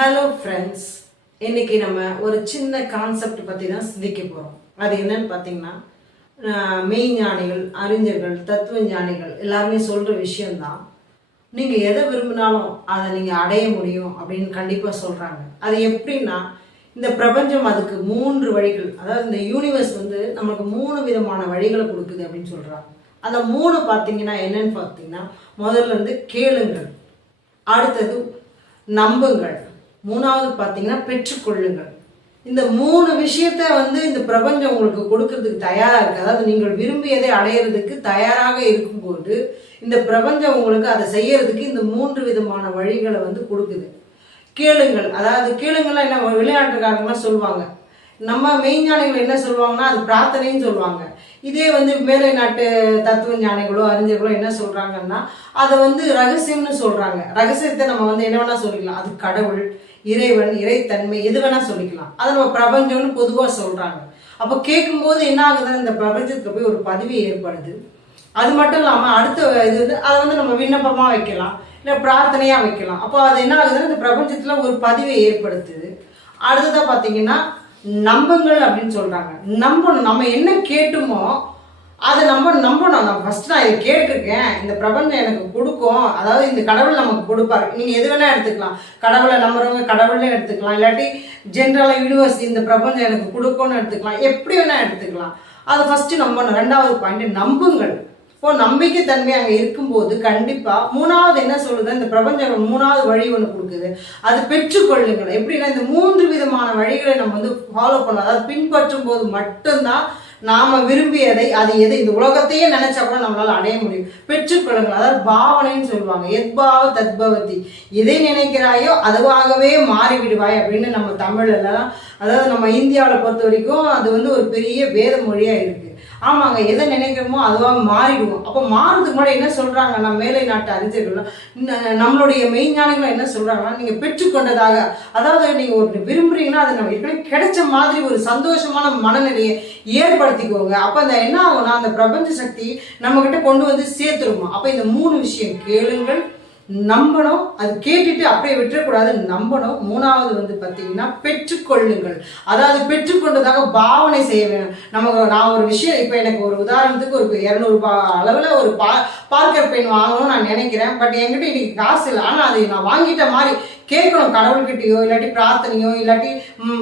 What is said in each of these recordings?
Hello friends, இன்னைக்கு நம்ம ஒரு சின்ன கான்செப்ட் பற்றி தான் சிந்திக்க போகிறோம். அது என்னன்னு பார்த்தீங்கன்னா, மெய்ஞானிகள், அறிஞர்கள், தத்துவ ஞானிகள் எல்லாருமே சொல்கிற விஷயம்தான். நீங்கள் எதை விரும்பினாலும் அதை நீங்கள் அடைய முடியும் அப்படின்னு கண்டிப்பாக சொல்கிறாங்க. அது எப்படின்னா, இந்த பிரபஞ்சம் அதுக்கு 3 வழிகள், அதாவது இந்த யூனிவர்ஸ் வந்து நமக்கு 3 விதமான வழிகளை கொடுக்குது அப்படின்னு சொல்கிறாங்க. அந்த 3 பார்த்தீங்கன்னா என்னன்னு பார்த்தீங்கன்னா, முதல்ல இருந்து கேளுங்கள், அடுத்தது நம்புங்கள், 3வது பார்த்தீங்கன்னா பெற்றுக்கொள்ளுங்கள். இந்த 3 விஷயத்த வந்து இந்த பிரபஞ்சம் உங்களுக்கு கொடுக்கறதுக்கு தயாராக இருக்குது. அதாவது நீங்கள் விரும்பியதை அடையிறதுக்கு தயாராக இருக்கும்போது இந்த பிரபஞ்சம் உங்களுக்கு அதை செய்யறதுக்கு இந்த 3 விதமான வழிகளை வந்து கொடுக்குது. கேளுங்கள், அதாவது கேளுங்கள்லாம் என்ன, விளையாட்டுக்காரங்களாம் சொல்லுவாங்க. நம்ம மெய்ஞானிகள் என்ன சொல்லுவாங்கன்னா அது பிரார்த்தனைன்னு சொல்லுவாங்க. இதே வந்து மேலை நாட்டு தத்துவ ஞானிகளோ அறிஞர்களோ என்ன சொல்றாங்கன்னா அதை வந்து ரகசியம்னு சொல்றாங்க. ரகசியத்தை நம்ம வந்து என்ன வேணா சொல்லிக்கலாம். அது கடவுள், இறைவன், இறைத்தன்மை எது வேணா சொல்லிக்கலாம். அதை நம்ம பிரபஞ்சம்னு பொதுவாக சொல்றாங்க. அப்போ கேட்கும்போது என்ன ஆகுதுன்னா இந்த பிரபஞ்சத்துல போய் ஒரு பதிவு ஏற்படுது. அது மட்டும் இல்லாமல் அடுத்த இது வந்து அதை வந்து நம்ம விண்ணப்பமாக வைக்கலாம், இல்லை பிரார்த்தனையாக வைக்கலாம். அப்போ அது என்ன ஆகுதுன்னா இந்த பிரபஞ்சத்தில் ஒரு பதிவை ஏற்படுத்துது. அடுத்ததாக பார்த்தீங்கன்னா நம்புங்கள் அப்படின்னு சொல்கிறாங்க. நம்பணும், நம்ம என்ன கேட்டுமோ அதை நம்பணும். நான் ஃபஸ்ட்டு நான் இதை கேட்டிருக்கேன், இந்த பிரபஞ்சம் எனக்கு கொடுக்கும், அதாவது இந்த கடவுள் நமக்கு கொடுப்பாரு. நீங்கள் எது வேணால் எடுத்துக்கலாம். கடவுளை நம்புறவங்க கடவுள்னே எடுத்துக்கலாம், இல்லாட்டி ஜென்ரலாக யூனிவர்ஸ் இந்த பிரபஞ்சம் எனக்கு கொடுக்கும்னு எடுத்துக்கலாம், எப்படி வேணால் எடுத்துக்கலாம். அதை ஃபஸ்ட்டு நம்பணும். 2வது பாயிண்ட் நம்புங்கள். இப்போ நம்பிக்கை தன்மை அங்கே இருக்கும்போது கண்டிப்பாக 3வது என்ன சொல்லுது, இந்த பிரபஞ்சம் 3வது வழி ஒன்று கொடுக்குது, அது பெற்றுக்கொள்ளுங்கள். எப்படின்னா இந்த 3 விதமான வழிகளை நம்ம வந்து ஃபாலோ பண்ணலாம். அதாவது பின்பற்றும் போது மட்டும்தான் நாம விரும்பியதை, அது எது இந்த உலகத்தையே நினைச்சா கூட நம்மளால அடைய முடியும். பெற்றுக்கொள்ளுங்கள், அதாவது பாவனைன்னு சொல்லுவாங்க. எத்பாவ தத்பவதி, எதை நினைக்கிறாயோ அதுவாகவே மாறிவிடுவாய் அப்படின்னு நம்ம தமிழ்லாம், அதாவது நம்ம இந்தியாவில் பொறுத்த வரைக்கும் அது வந்து ஒரு பெரிய வேத மொழியாக இருக்குது. ஆமாங்க, எதை நினைக்கிறோமோ அதுவாக மாறிடுவோம். அப்போ மாறுறதுக்கு முன்னாடி என்ன சொல்கிறாங்கன்னா மேலை நாட்டு அறிஞர்கள்லாம், நம்மளுடைய மெய்ஞானிகள் என்ன சொல்கிறாங்கன்னா, நீங்கள் பெற்றுக்கொண்டதாக, அதாவது நீங்கள் ஒரு விரும்புகிறீங்கன்னா அது நம்ம ஏற்கனவே கிடைச்ச மாதிரி ஒரு சந்தோஷமான மனநிலையை ஏற்படுத்திக்கோங்க. அப்போ அந்த என்ன ஆகும்னா அந்த பிரபஞ்ச சக்தி நம்மக்கிட்ட கொண்டு வந்து சேர்த்துருமா. அப்போ இந்த 3 விஷயம் கேளுங்கள், நம்பணும், அது கேட்டுட்டு அப்படியே விட்டுறக்கூடாது, நம்பணும். 3வது வந்து பார்த்தீங்கன்னா பெற்றுக்கொள்ளுங்கள், அதாவது பெற்றுக்கொண்டதாக பாவனை செய்ய வேணும். நான் ஒரு விஷயம், இப்போ எனக்கு ஒரு உதாரணத்துக்கு ஒரு 200 ரூபாய் அளவில் ஒரு பார்க்கர் பெயின் வாங்கணும்னு நான் நினைக்கிறேன். பட் என்கிட்ட இன்னைக்கு காசு இல்லை. ஆனால் அதை நான் வாங்கிட்ட மாதிரி கேட்கணும். கடவுள்கிட்டயோ இல்லாட்டி பிரார்த்தனையோ இல்லாட்டி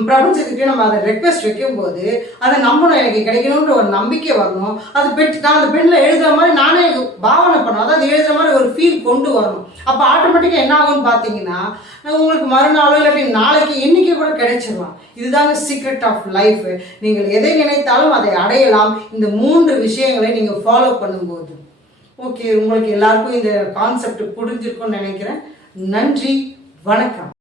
பிரபஞ்சத்துக்கிட்டயோ நம்ம அதை ரெக்வெஸ்ட் வைக்கும்போது அதை நம்பணும், எனக்கு கிடைக்கணுன்ற ஒரு நம்பிக்கை வரணும். அது நான் அந்த பெண்ணில் எழுதுகிற மாதிரி நானே பாவனை பண்ணணும், அதாவது எழுதுகிற மாதிரி ஒரு ஃபீல் கொண்டு வரணும். அப்போ ஆட்டோமேட்டிக்காக என்ன ஆகும்னு பார்த்தீங்கன்னா உங்களுக்கு மறுநாளோ இல்லாட்டி நாளைக்கு இன்னைக்கு கூட கிடைச்சிடலாம். இதுதாங்க சீக்ரெட் ஆஃப் லைஃப். நீங்கள் எதை நினைத்தாலும் அதை அடையலாம், இந்த 3 விஷயங்களை நீங்கள் ஃபாலோ பண்ணும்போது. ஓகே, உங்களுக்கு எல்லாருக்கும் இந்த கான்செப்ட் புரிஞ்சிருக்கும்னு நினைக்கிறேன். நன்றி, வணக்கம்.